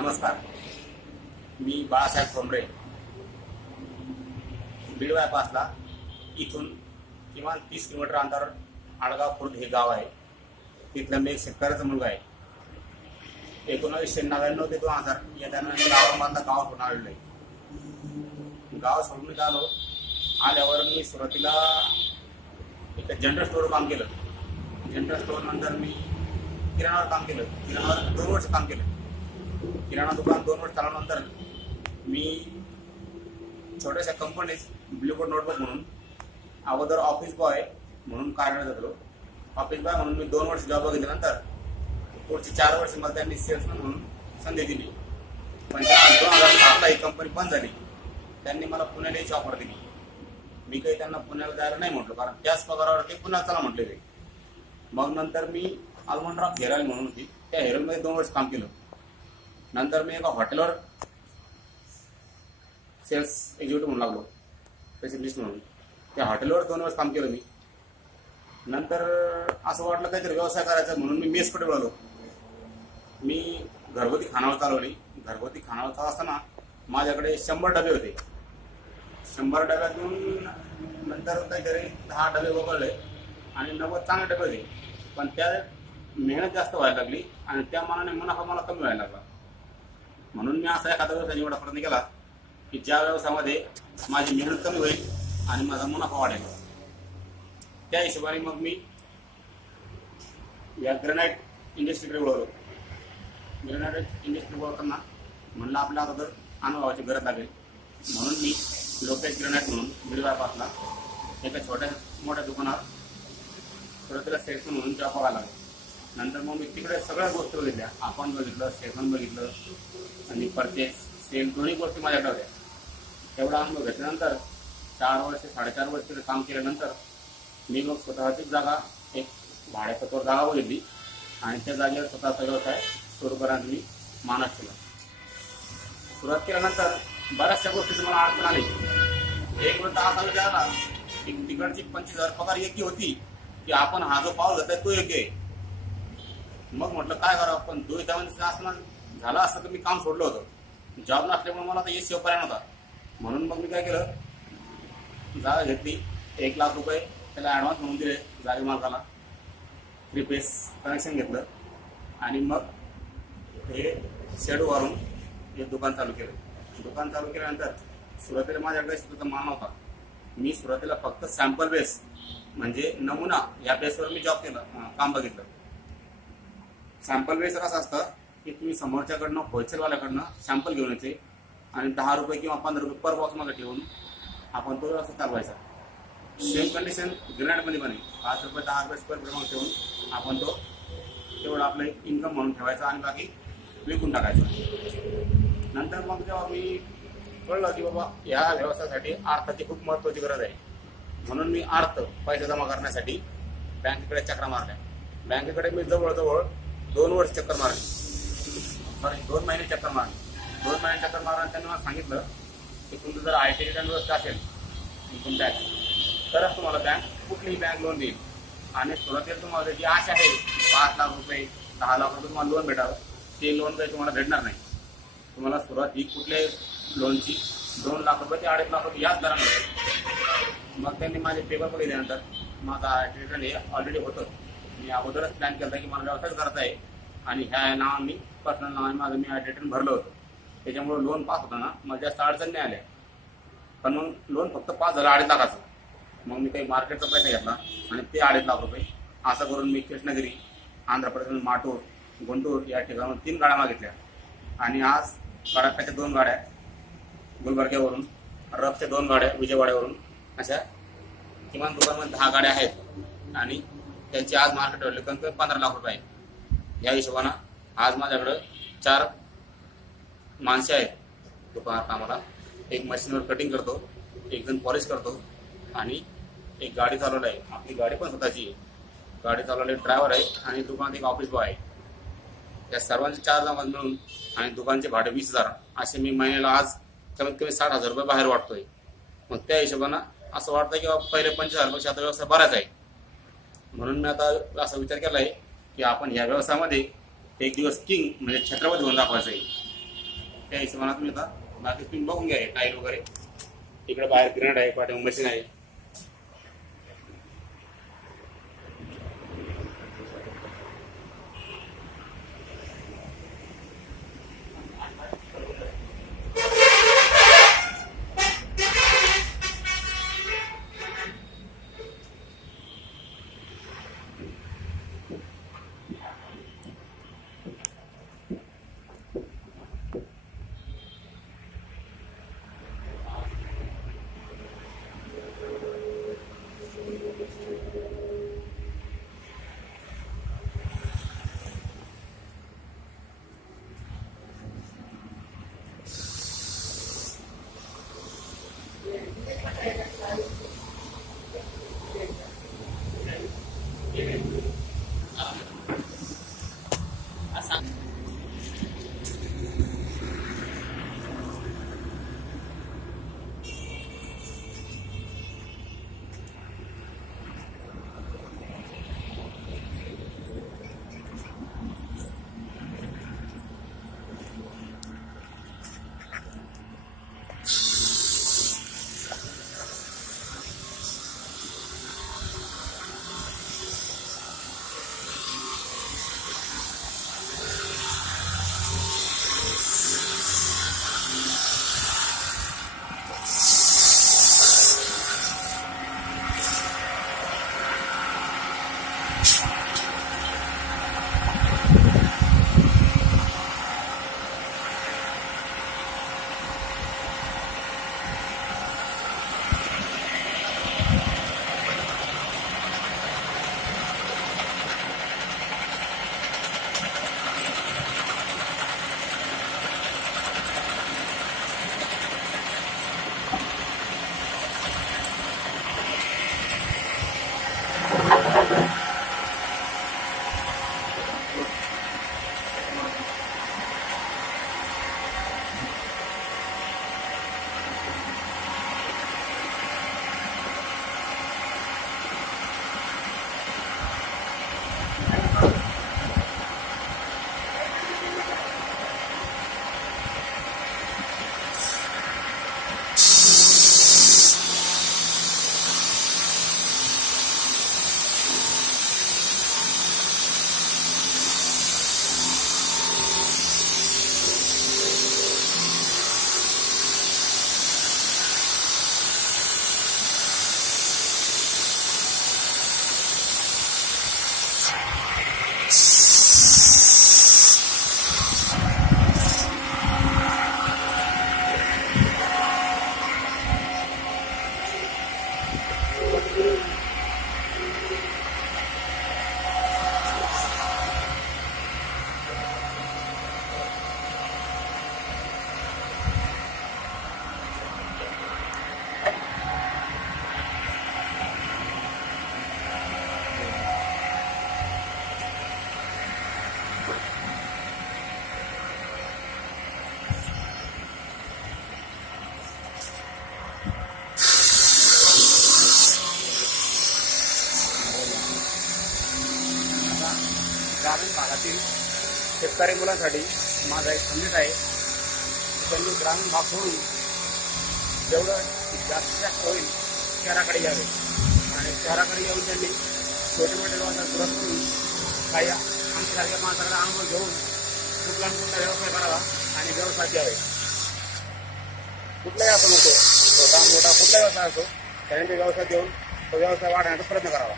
नमस्कार. मी बाळासाहेब ठोंबरे बीड बायपासला इथून किमान तीस किलोमीटर अंतर आडगाव खुर्द हे गाव आहे. तिथला मी एक शेतकऱ्याचा मुलगा आहे. एकोणावीसशे नव्याण्णव ते दोन हजार या दरम्यान मी औरंगाबादला गाव सोडून आलेलो आहे गाव सोडून आलो. आल्यावर मी सुरुवातीला एक जनरल स्टोअर काम केलं. जनरल स्टोअर नंतर मी किराणावर काम केलं. किराणावर दोन वर्ष काम केलं. किराणा दुकान दोन वर्ष चालवल्यानंतर मी छोट्याशा कंपनीत ब्लूबोर्ड नोटबुक म्हणून अगोदर ऑफिस बॉय म्हणून कार्यरत होतो. ऑफिस बॉय म्हणून मी दोन वर्ष जॉब बघितल्यानंतर पुढची चार वर्ष मला त्यांनी सेल्समॅन म्हणून संधी दिली. पण त्या दोन हजार सातला ही कंपनी बंद झाली. त्यांनी मला पुण्याला यायची ऑफर दिली. मी काही त्यांना पुण्याला जायला नाही म्हटलं कारण त्याच पगारावर ते पुन्हा चला म्हटले ते मग नंतर मी आलमंडराव हेरॉल म्हणून होती. त्या हेरॉलमध्ये दोन वर्ष काम केलं. नंतर मी एका हॉटेलवर सेल्स एक्झिक्युटिव्ह म्हणून लागलो. स्पेशलिस्ट म्हणून. त्या हॉटेलवर दोन वर्ष काम केलं मी. नंतर असं वाटलं काहीतरी व्यवसाय करायचा म्हणून मी मेसकडे वळलो. मी घरगुती खानावर चालवली. घरगुती खानावर चालव असताना माझ्याकडे शंभर डबे होते. शंभर डब्यातून नंतर काहीतरी दहा डबे वगळले आणि नव्वद चांगले डबे होते. पण त्या मेहनत जास्त व्हायला लागली आणि त्या मानाने मुनाफा मला कमी व्हायला लागला. म्हणून मी असा एखादा व्यवसाय निवडा प्रयत्न केला की ज्या व्यवसायामध्ये माझी मेहनत कमी होईल आणि माझा मुनाफा वाढेल. त्या हिशोबाने मग मी या ग्रेनाईट इंडस्ट्रीकडे वळवलो ग्रेनाईट इंडस्ट्री वळताना म्हणलं आपल्या अगोदर अनुभवाची गरज लागेल. म्हणून मी लोकेश ग्रेनाईट म्हणून मिरवापासला एका छोट्या मोठ्या दुकानावर सुरुवातीला म्हणून जॉब बघायला लागलो. नंतर मग मी तिकडे सगळ्या गोष्टी बघितल्या. आपण बघितलं सेवन बघितलं आणि परचेस सेल दोन्ही गोष्टी माझ्याकडे होत्या. तेवढा अनुभव घेतल्यानंतर चार वर्ष साडेचार वर्ष तिथे काम केल्यानंतर मी मग स्वतःचीच जागा एक भाड्यासत्वर जागा बघितली. आणि त्या जागेवर स्वतःचा व्यवसाय सुरू करायला मी मानस केला. सुरुवात केल्यानंतर बऱ्याचशा गोष्टीची मला अडचण आली. एक वेळ असा विचार आला की तिकडची पंचवीस हजार पगार योग्य होती की आपण हा जो पाऊल आहे तो एक आहे? मग म्हटलं काय करावं? पण दोन त्यामध्ये असं झालं असं तर मी काम सोडलं होतं. जॉब नसल्यामुळे मला तर येस पर्याय नव्हता म्हणून मग मी काय केलं जागा घेतली. एक लाख रुपये त्याला ॲडव्हान्स म्हणून दिले जागे मालकाला. थ्री पेस कनेक्शन घेतलं. आणि मग हे शेड वारून हे दुकान चालू केलं. दुकान चालू केल्यानंतर सुरुवातीला माझ्याकडे स्वतःचा मान होता मी सुरुवातीला फक्त सॅम्पल बेस म्हणजे नमुना या बेसवर मी जॉब केला काम बघितलं. सॅम्पल वेळेस असं असतं की तुम्ही समोरच्याकडनं होलसेलवाल्याकडनं सॅम्पल घेऊन यायचे आणि दहा रुपये किंवा पंधरा रुपये पर बॉक्समध्ये ठेवून आपण तो व्यवस्था चालवायचा. सेम कंडिशन ग्रेनाईटमध्ये पण आहे. पाच रुपये दहा रुपये स्क्वेअर फीट ठेवून आपण तो तेवढं आपलं इन्कम म्हणून ठेवायचा आणि बाकी विकून टाकायचा. नंतर मग जेव्हा मी कळलं की बाबा या व्यवसायासाठी अर्थाची खूप महत्वाची गरज आहे. म्हणून मी अर्थ पैसे जमा करण्यासाठी बँकेकडे चक्रा मारल्या. बँकेकडे मी जवळजवळ दोन वर्ष चक्कर मारली. सॉरी दोन महिने चक्कर मारली. दोन महिने चक्कर मारून त्यांनी मला सांगितलं की तुमचं जर आय टी रिटर्न व्यवस्था असेल इन्कम टॅक्स तरच तुम्हाला बँक कुठलीही बँक लोन देईल. आणि सुरुवातीला तुम्हाला जी आशा आहे पाच लाख रुपये दहा लाख रुपये तुम्हाला लोन भेटावं ते लोन काही तुम्हाला भेटणार नाही. तुम्हाला सुरुवात ही कुठल्याही लोनची दोन लाख रुपये ते अडीच लाख रुपये याच दरामध्ये. मग त्यांनी माझे पेपर बघितल्यानंतर माझा आय टी रिटर्न हे ऑलरेडी होतं. मी अगोदरच प्लॅन केला की मला व्यवसाय करायचा आहे. आणि ह्या नावाने मी पर्सनल नावाने माझं मी रिटर्न भरलं होतं. त्याच्यामुळे लोन पास होतं ना मला जास्त अडचण नाही आल्या. पण मग लोन फक्त पास झालं अडीच लाखाचं. मग मी काही मार्केटचा पैसा घेतला आणि ते अडीच लाख रुपये असं करून मी कृष्णगिरी आंध्र प्रदेश माटूर गुंटूर या ठिकाणाहून तीन गाड्या मागितल्या. आणि आज कडाक्याच्या दोन गाड्या गुलबर्ग्यावरून रफच्या दोन गाड्या विजयवाड्यावरून अशा किमान दुकानमध्ये दहा गाड्या आहेत. आणि त्यांची आज मार्केट व्हॅल्यू कमी कमी पंधरा लाख रुपये आहे. या हिशोबानं आज माझ्याकडं चार माणसे आहेत. दुकानात कामाला एक मशीनवर कटिंग करतो एक जण पॉलिश करतो आणि एक गाडी चालवलं आहे. आपली गाडी पण स्वतःची आहे. गाडी चालवली ड्रायव्हर आहे आणि दुकानात एक ऑफिस बॉय आहे. या सर्वांचे चार जमा मिळून आणि दुकानचे भाडे वीस हजार. असे मी महिन्याला आज कमीत कमी साठ हजार रुपये बाहेर वाटतोय. मग त्या हिशोबानं असं वाटतं की पहिले पंचवीस हजार रुपये आता व्यवसाय बराच आहे. म्हणून मी आता असा विचार केला आहे की आपण या व्यवसायामध्ये एक दिवस किंग म्हणजे छत्रपती होऊन दाखवायचं आहे. त्या हिशोबाने तुम्ही आता बाकी तुम्ही बघून घ्या टाईल वगैरे. इकडे बाहेर ग्रेनेड आहे पाठीमागे मशीन आहे. ग्रामीण भागातील शेतकरी मुलांसाठी माझा एक संदेश आहे. त्यांनी ग्रामीण भाग सोडून जेवढं जास्तीत जास्त होईल शहराकडे यावे. आणि शहराकडे येऊन त्यांनी छोटे मोठे व्यवसाय सुरुवात करून काही आमच्यासारख्या माणसाकडे अनुभव घेऊन कुठला कुठला व्यवसाय करावा आणि व्यवसाय द्यावे कुठलाही असो नको छोटा मोठा कुठलाही व्यवसाय असो त्याने ते व्यवसाय देऊन तो व्यवसाय वाढवण्याचा प्रयत्न करावा.